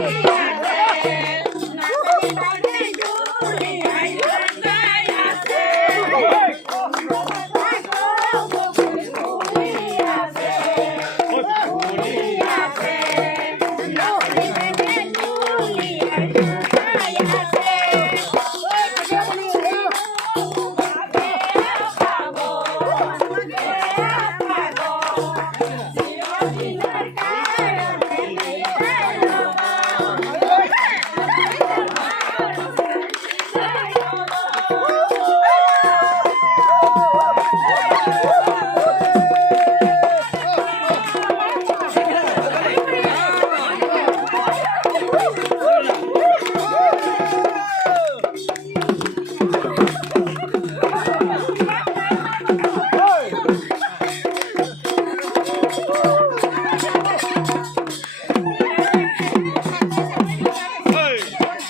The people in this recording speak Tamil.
Hãy subscribe cho kênh Ghiền Mì Gõ để không bỏ lỡ